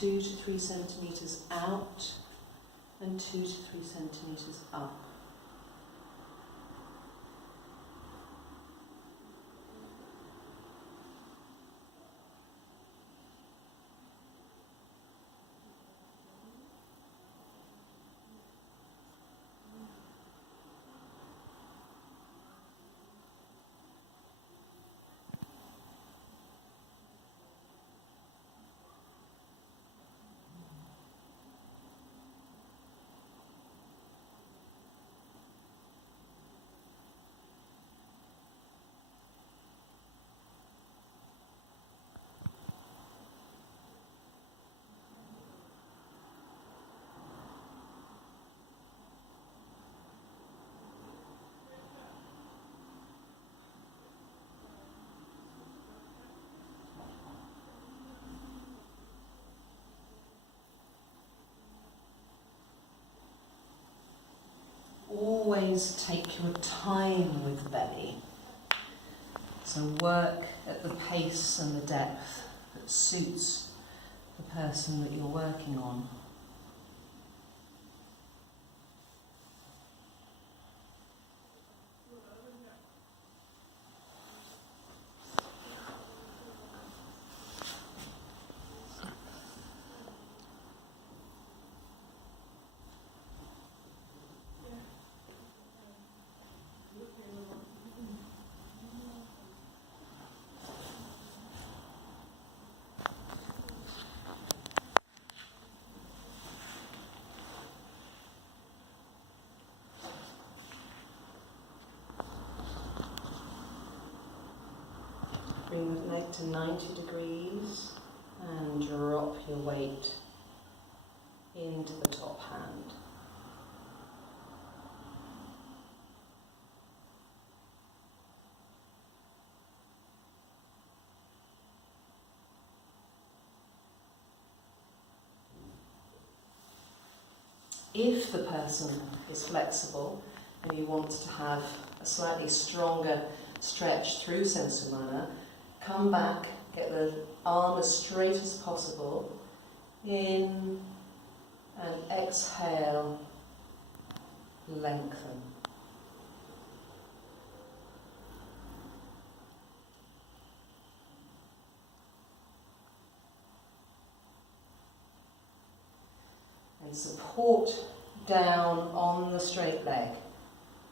2 to 3 centimetres out and 2 to 3 centimetres up. Always take your time with the belly. So work at the pace and the depth that suits the person that you're working on. Bring the leg to 90 degrees and drop your weight into the top hand. If the person is flexible and you want to have a slightly stronger stretch through sensu mana, come back, get the arm as straight as possible, in and exhale, lengthen. And support down on the straight leg.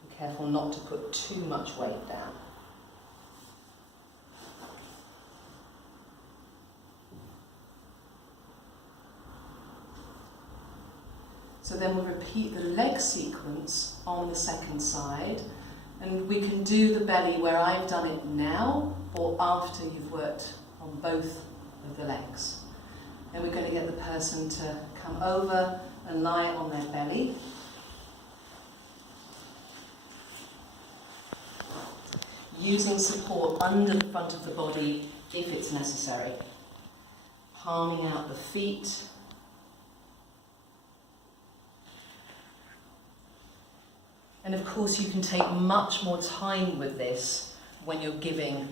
Be careful not to put too much weight down. So then we'll repeat the leg sequence on the second side, and we can do the belly where I've done it now or after you've worked on both of the legs. Then we're going to get the person to come over and lie on their belly. Using support under the front of the body if it's necessary. Palming out the feet. And of course you can take much more time with this when you're giving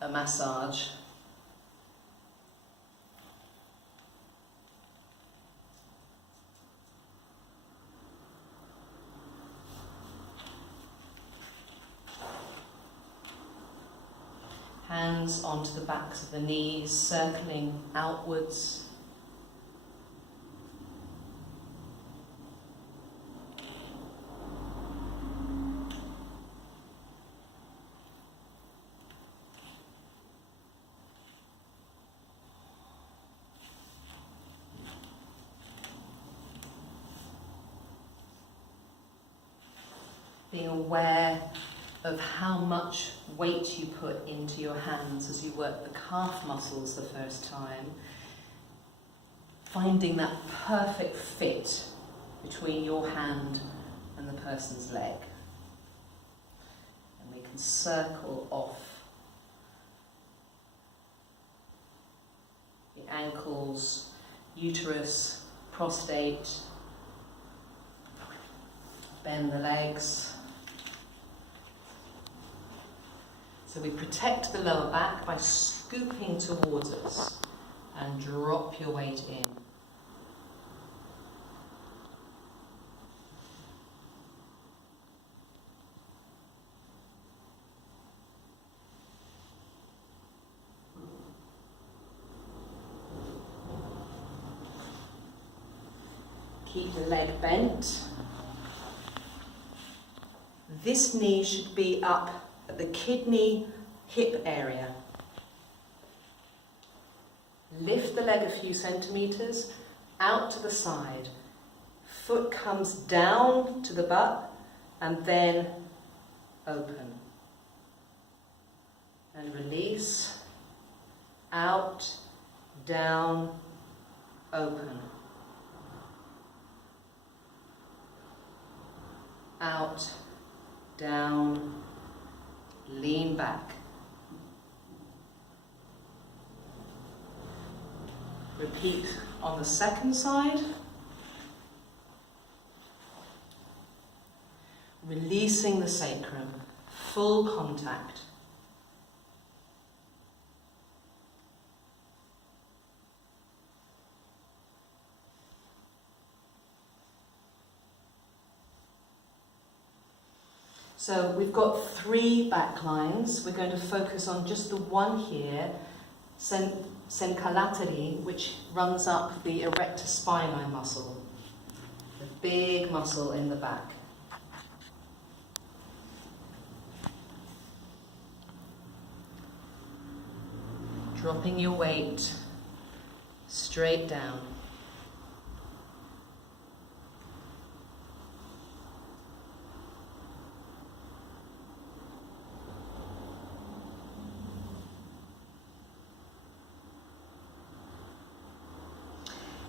a massage. Hands onto the backs of the knees, circling outwards. Being aware of how much weight you put into your hands as you work the calf muscles the first time. Finding that perfect fit between your hand and the person's leg. And we can circle off the ankles, uterus, prostate, bend the legs. So we protect the lower back by scooping towards us and drop your weight in. Keep the leg bent. This knee should be up at the kidney hip area. Lift the leg a few centimetres out to the side. Foot comes down to the butt and then open. And release. Out, down, open. Out, down, lean back. Repeat on the second side. Releasing the sacrum, full contact. So we've got 3 back lines. We're going to focus on just the one here, senkalatari, which runs up the erector spinae muscle, the big muscle in the back. Dropping your weight straight down.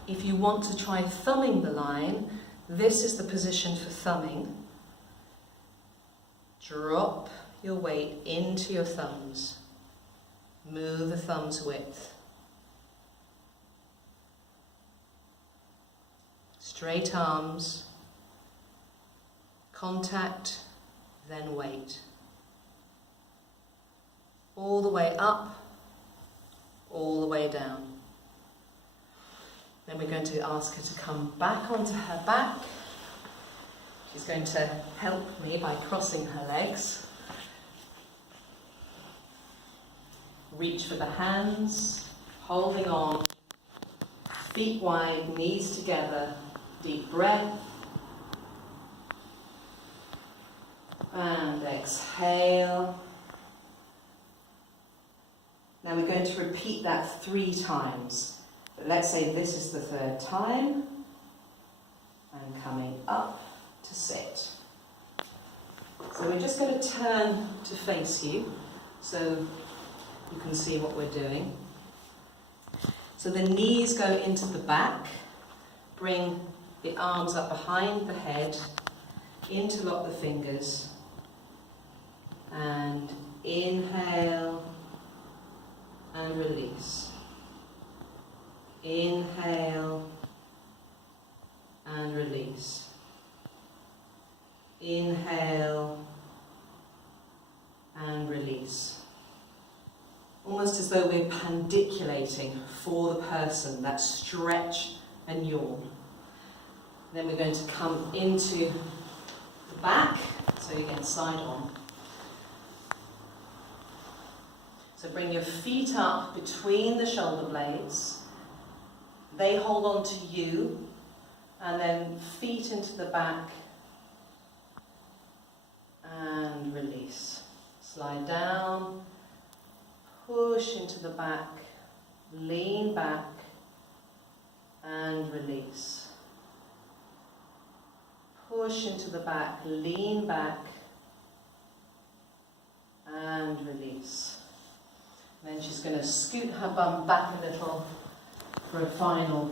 If you want to try thumbing the line, this is the position for thumbing. Drop your weight into your thumbs. Move the thumb's width. Straight arms. Contact, then weight. All the way up, all the way down. Then we're going to ask her to come back onto her back. She's going to help me by crossing her legs. Reach for the hands, holding on. Feet wide, knees together. Deep breath. And exhale. Now we're going to repeat that 3 times. But let's say this is the 3rd time, and coming up to sit. So we're just going to turn to face you, so you can see what we're doing. So the knees go into the back, bring the arms up behind the head, interlock the fingers, and inhale and release. Inhale and release. Inhale and release. Almost as though we're pandiculating for the person, that stretch and yawn. Then we're going to come into the back, so you get side on. So bring your feet up between the shoulder blades. They hold on to you, and then feet into the back, and release. Slide down, push into the back, lean back, and release. Push into the back, lean back, and release. Then she's going to scoot her bum back a little for a final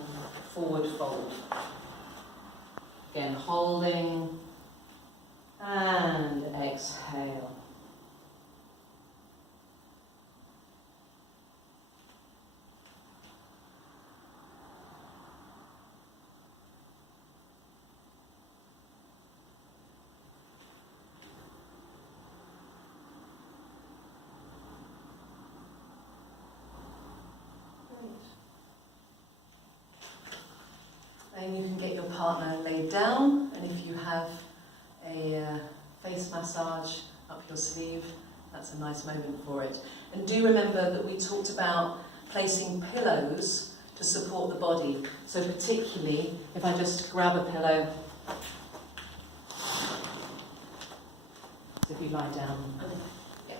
forward fold. Again, holding and exhale. And you can get your partner laid down, and if you have a face massage up your sleeve, that's a nice moment for it. And do remember that we talked about placing pillows to support the body. So particularly if I just grab a pillow, so if you lie down, yeah.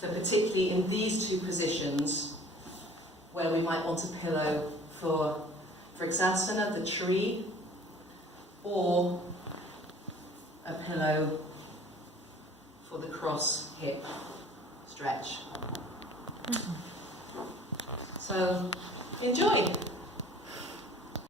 So particularly in these two positions where we might want a pillow for Vrksasana, the tree, or a pillow for the cross hip stretch. So enjoy!